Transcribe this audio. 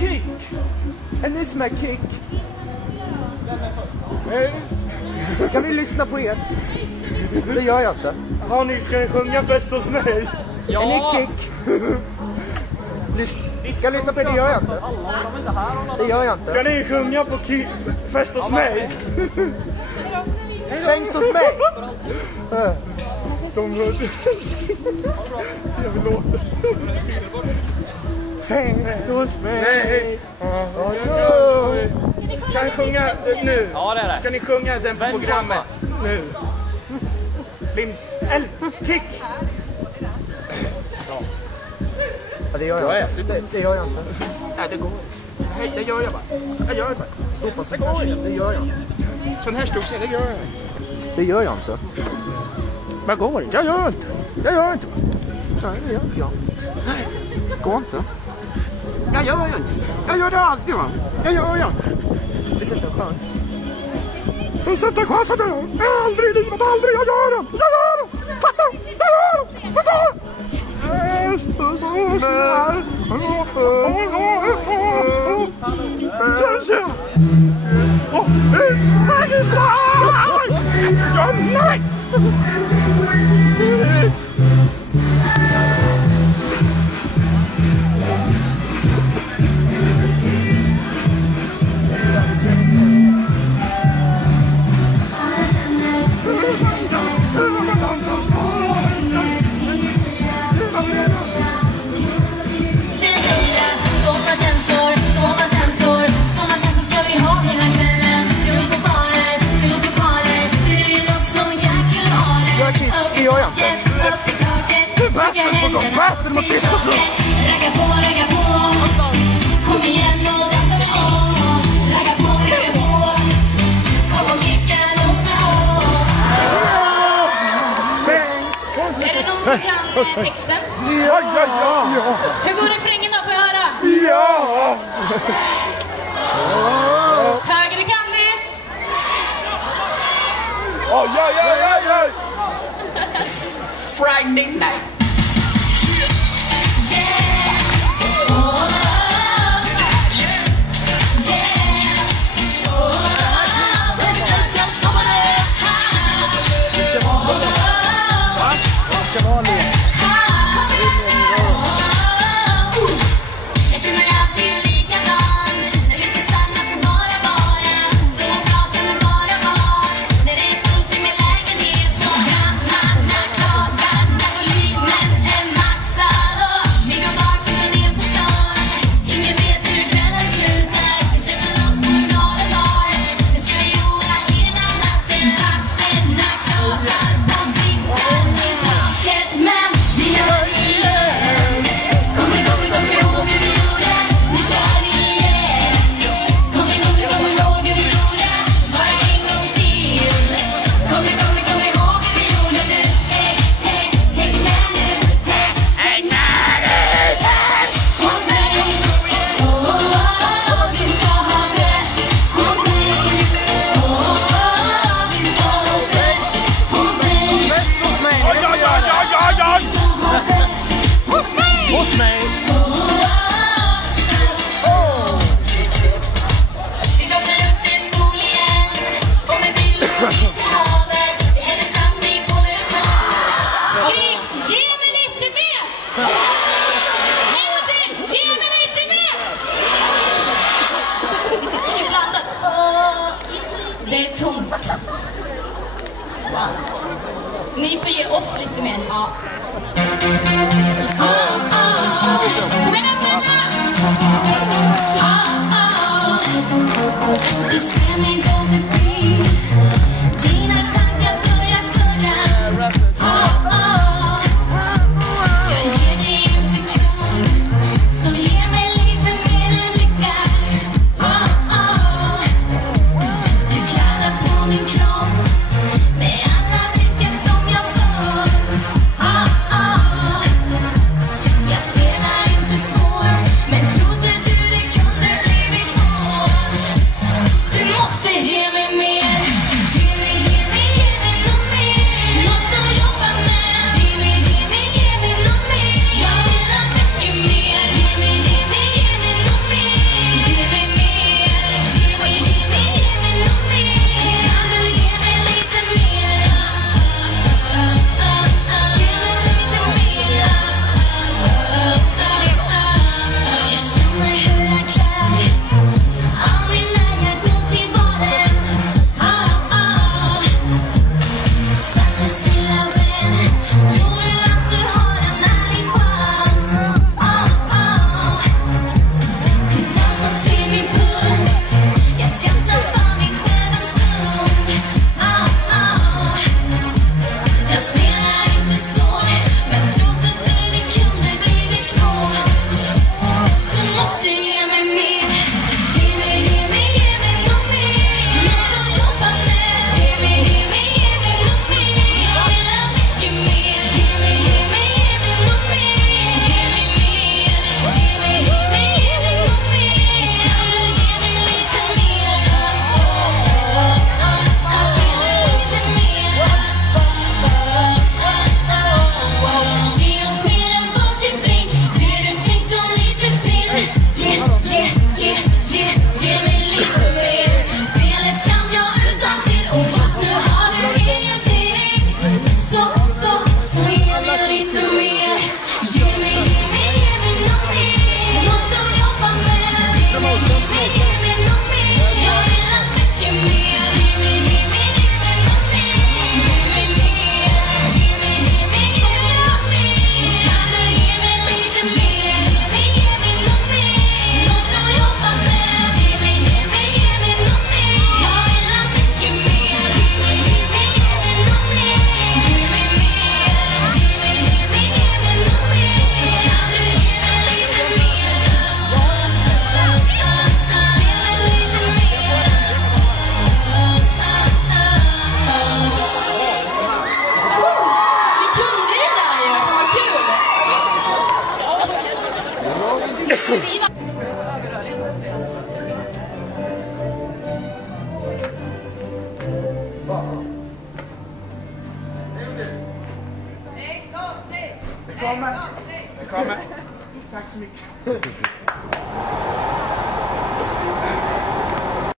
kick. En Ismail-kick. Ska vi lyssna på er? Det gör jag inte. Har ni, ska ni sjunga Fest hos mig? Ja. Är ni kick? Ska jag lyssna på er? Det gör jag inte. Det gör jag inte. Ska ni sjunga på Fest hos mig? Fängst hos mig? Jag vill låta. Fängst hos mig. Nej. Kan ni sjunga nu? Ja, det är det. Ska ni sjunga den på programmet nu? Kick! Ja, det gör jag inte. Det gör jag inte. Nej, det går. Nej, det gör jag bara. Jag gör det bara. Stå på sig. Det gör jag inte. Sån här stod sig, det gör jag. Det gör jag inte. Vad går det? Jag gör inte. Jag gör inte. Nej, det gör inte jag. Nej, går inte. Jag gör inte. Jag gör det alltid, va? Jag gör det. Det finns inte en chans. Det finns inte en chans att jag gör. Aldrig i livet, aldrig. Jag gör det. Jag gör det. Fatta! Jag gör det. Fatta! Det gör jag inte. Vatten mot Kristoffer. Ragga på. Kom igen och dansa med oss. Ragga på. Kom och kicka loss med oss. Är det någon som kan texten? Ja. Hur går refrängen då? Får jag höra? Ja. Högre kan vi. Ja. Friday night. Ni får ge oss lite mer. Ja. Kom igen upp. Du ser mig gå förbi. Dina tankar börjar snurra. Jag ger dig en sekund. Så ge mig lite mer än blickar. Du kladdar på min kropp. Med alla blickar som jag fått. Jag spelar inte svår. Men trodde du det kunde blivit hård. Du måste ge mig mer. kommer. Tack så mycket.